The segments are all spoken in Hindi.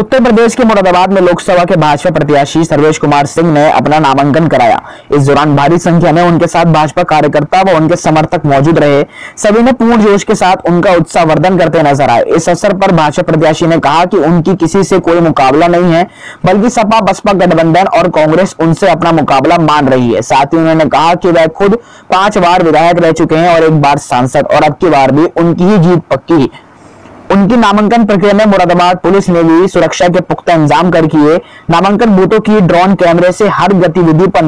उत्तर प्रदेश के मुरादाबाद में लोकसभा के भाजपा प्रत्याशी सर्वेश कुमार सिंह ने अपना नामांकन कराया। इस दौरान भारी संख्या में उनके साथ भाजपा कार्यकर्ता व उनके समर्थक मौजूद रहे। सभी ने पूर्ण जोश के साथ उनका उत्साहवर्धन करते नजर आए। इस अवसर पर भाजपा प्रत्याशी ने कहा कि उनकी किसी से कोई मुकाबला नहीं है, बल्कि सपा बसपा गठबंधन और कांग्रेस उनसे अपना मुकाबला मान रही है। साथ ही उन्होंने कहा कि वह खुद 5 बार विधायक रह चुके हैं और 1 बार सांसद, और अब की बार भी उनकी ही जीत पक्की। उनकी नामांकन प्रक्रिया में मुरादाबाद पुलिस ने भी सुरक्षा के पुख्ता इंतजाम कर किए। नामांकन बूथों की ड्रोन कैमरे से हर गतिविधि पर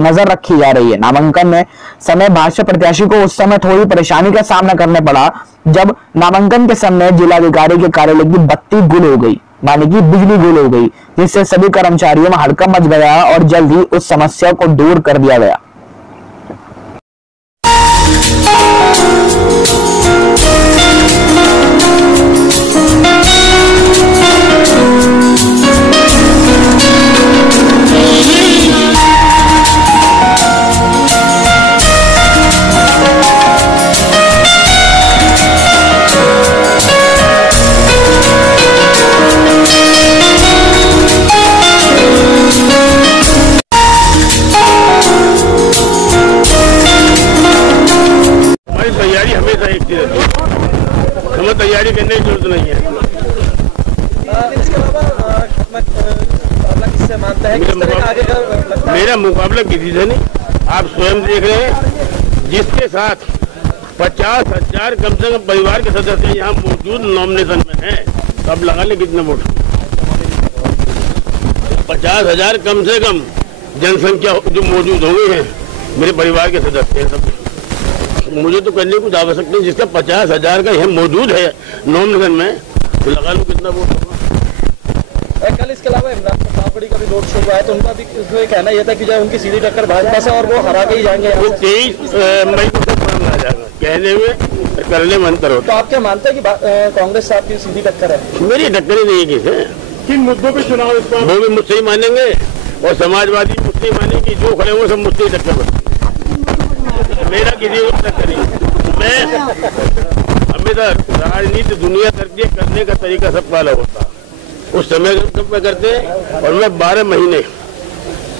नजर रखी जा रही है। नामांकन में समय भाजपा प्रत्याशी को उस समय थोड़ी परेशानी का सामना करना पड़ा जब नामांकन के समय जिलाधिकारी के कार्यालय की बत्ती गुल हो गई, माने की बिजली गुल हो गई, जिससे सभी कर्मचारियों में हड़कंप मच गया और जल्द ही उस समस्या को दूर कर दिया गया। तैयारी हमेशा एक चीज रहती है, हमें तैयारी करने की जरूरत नहीं है। इसके अलावा किससे मानता है मेरा मुकाबला किसी से नहीं। आप स्वयं देख रहे हैं, जिसके साथ 50,000 कम से कम परिवार के सदस्य यहाँ मौजूद नॉमिनेशन में हैं, तो अब लगा ले कितने वोट। 50,000 कम से कम जनसंख्या जो मौजूद होंगे हैं मेरे परिवार के सदस्य हैं सब। मुझे तो करने कुछ आवश्यक नहीं, जिसका 50,000 का यह मौजूद है नॉमिनेशन में, तो लगा लो कितना वोट होगा। कल इसके अलावा इमरान पापड़ी का भी रोड शो हुआ है, तो उनका भी कहना यह था कि जब उनकी सीधी टक्कर भाजपा से और वो हरा के ही जाएंगे। वो 23 मई को सब पढ़ना आ जाएगा, कहने में करने में अंतर होता। तो आप क्या मानते हैं कि कांग्रेस साहब की सीधी टक्कर है? मेरी टक्कर ही नहीं है किसे। किन मुद्दों पे चुनाव वो भी मुझसे ही मानेंगे और समाजवादी मुझसे ही मानेंगे, जो खड़े वो सब मुझसे ही टक्कर बनेंगे। मेरा किसी को टक्कर नहीं। मैं हमेशा राजनीति दुनिया करने का तरीका सबका अलग होता है। उस समय में करते हैं और मैं 12 महीने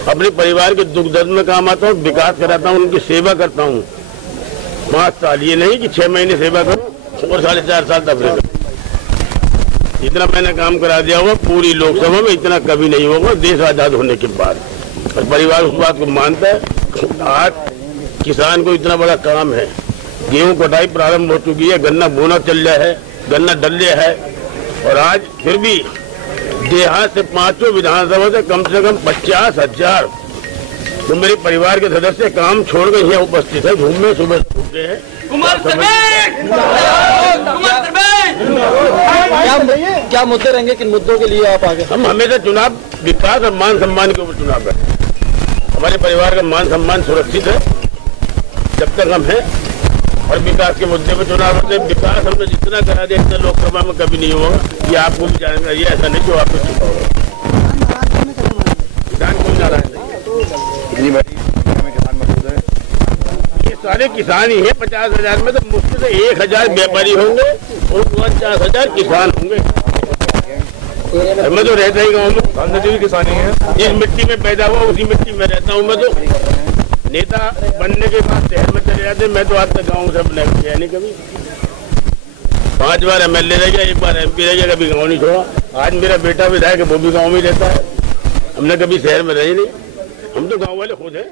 अपने परिवार के दुख दर्द में काम आता हूँ, विकास कराता हूँ, उनकी सेवा करता हूँ। 5 साल ये नहीं कि 6 महीने सेवा करूँ और 4.5 साल तफरीक करूँ। इतना मैंने काम करा दिया होगा पूरी लोकसभा में, इतना कभी नहीं होगा देश आजाद होने के बाद। और परिवार उस बात को मानता है। आज किसान को इतना बड़ा काम है, गेहूं कटाई प्रारंभ हो चुकी है, गन्ना बोना चल रहा है, गन्ना डल रहा है, और आज फिर भी देहात से 5 विधानसभा से कम 50,000 तो मेरे परिवार के सदस्य काम छोड़ के यहाँ उपस्थित है। घूमने सुबह से घूमते हैं। क्या मुद्दे रहेंगे, किन मुद्दों के लिए आप आगे? हम हमेशा चुनाव विकास और मान सम्मान के ऊपर चुनाव करते हैं। हमारे परिवार का मान सम्मान सुरक्षित है जब तक हम हैं, और विकास के मुद्दे पर चुनाव होते हैं। विकास हमने जितना करा दिया इतना लोकसभा में कभी नहीं होगा, ये आपको भी जानकारी है। ऐसा नहीं जो आपको चुका होगा। किसान कोई नाराज नहीं है, किसान मौजूद है, ये सारे किसान ही है। 50,000 में तो मुश्किल से 1,000 व्यापारी होंगे और 49,000 किसान होंगे। मैं तो रहता ही गाँव में, भी किसान ही है। जिस मिट्टी में पैदा हुआ उसी मिट्टी में रहता हूँ। मैं तो नेता बनने के बाद शहर में चले जाते, मैं तो आज तक गाँव से अपने किया नहीं कभी। 5 बार MLA रह गया, 1 बार MP रह गया, कभी गाँव नहीं छोड़ा। आज मेरा बेटा विधायक है, वो भी गाँव में रहता है। हमने कभी शहर में रहे नहीं, हम तो गाँव वाले खुद हैं।